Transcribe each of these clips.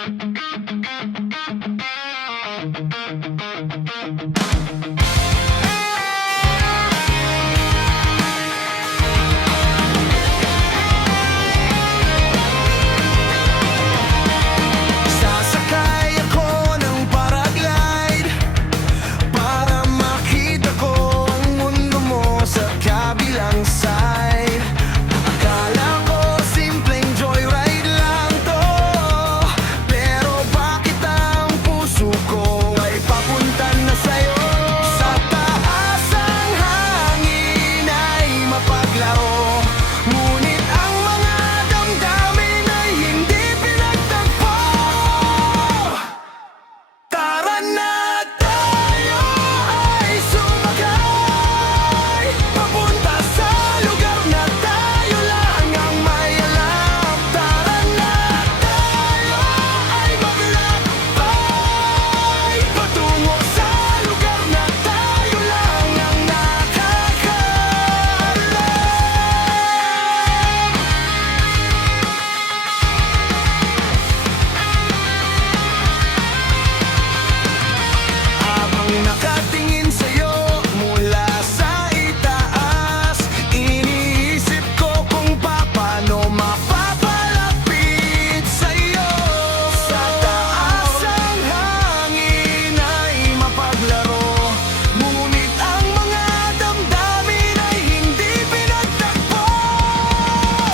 Sasakay ako ng paraglide para makita ko ang mundo mo sa kabilang side. Akala ko simpleng joyride lang to, pero bakit ang puso ko ay papunta na sa'yo? Sa taas ang hangin ay mapaglaro, ngunit ang mga damdamin ay hindi pinagtagpo. Tara na tayo ay sumakay papunta sa lugar na tayo lang ang may alam. Tara na tayo ay maglakbay patungo sa lugar na tayo lang ang nakakaalam. Habang nakatingin sa'yo mula sa itaas, iniisip ko kung paano mapapalapit sa'yo. Sa taas ang hangin ay mapaglaro, ngunit ang mga damdamin ay hindi pinagtagpo.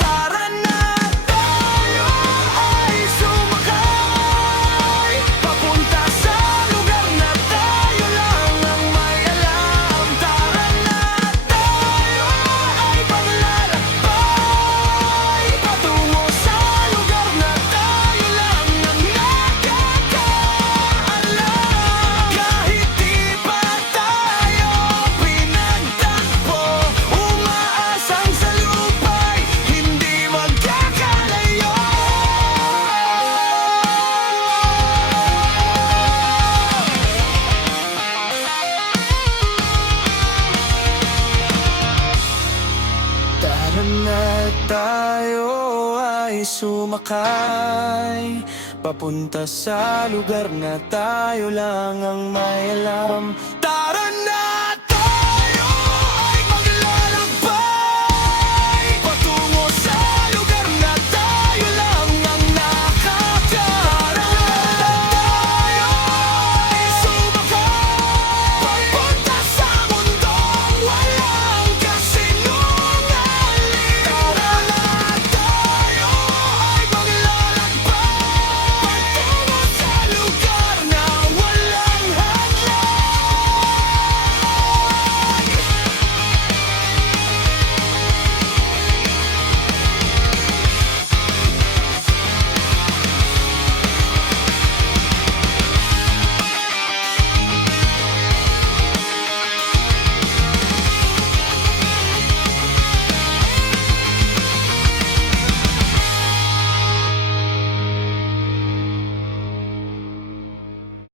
Tara na tayo ay sumakay papunta sa lugar na tayo lang ang may alam. Tara na tayo ay paglalakbay patungo sa lugar na tayo lang ang nakakaalam. Kahit di pa tayo pinagtagpo, umaasang sa lupa'y hindi magkakalayo. Tara na tayo ay sumakay papunta sa lugar na tayo lang ang may alam. Tara na